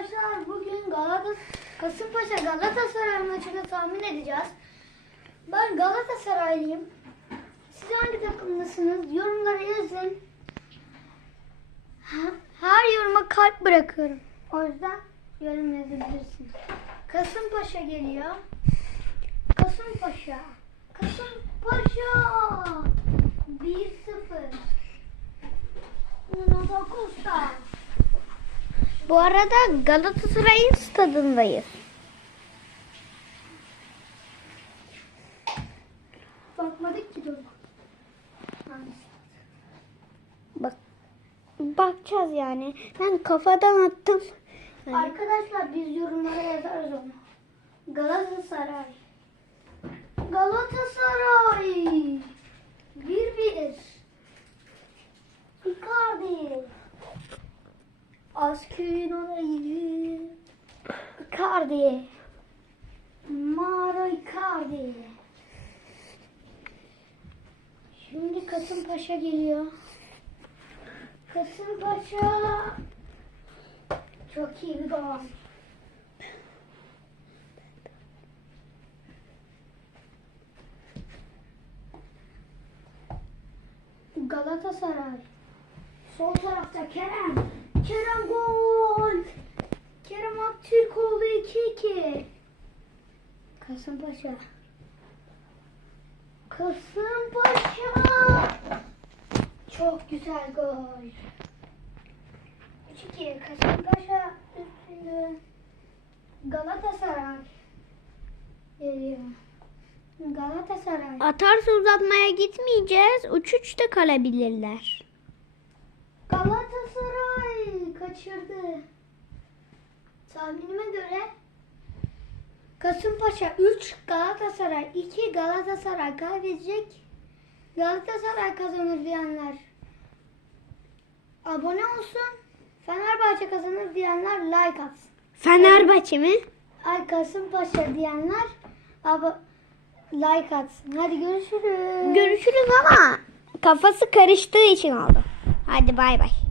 arkadaşlar bugün Galatasaray Kasımpaşa Galatasaray maçını tahmin edeceğiz. Ben Galatasaraylıyım. Siz hangi takımlısınız? Yorumlara yazın. Her yoruma kalp bırakıyorum. O yüzden yorum yazabilirsiniz. Kasımpaşa geliyor. Kasımpaşa. Kasımpaşa. 1-0. Nuno Costa. Bu arada Galatasaray'ın stadındayız. Bakmadık ki dur. Bak bakacağız yani. Ben kafadan attım. Yani Arkadaşlar biz yorumlara yazarız onu. Galatasaray. Galatasaray. 1-1. Icardi. Asköy'ün orayı. Icardi. Maro Icardi. Şimdi Kasımpaşa geliyor. Kasımpaşa. Çok iyi bir gol. Galatasaray. Sol tarafta. Kerem gol. Kerem Aktürkoğlu 2-2. Kasımpaşa. Kasımpaşa. Çok güzel gol. 3-2 Kasımpaşa üstünde Galatasaray geliyor. Galatasaray. atarsa uzatmaya gitmeyeceğiz. Uç uçta kalabilirler. Galatasaray kaçırdı. Tahminime göre Kasımpaşa 3, Galatasaray 2, Galatasaray kaybedecek. Galatasaray kazanır diyenler abone olsun. Fenerbahçe kazanır diyenler like atsın. Fenerbahçe mi? Ay Kasımpaşa diyenler abo like atsın. Hadi görüşürüz. Görüşürüz ama kafası karıştığı için oldu. Hadi bay bay.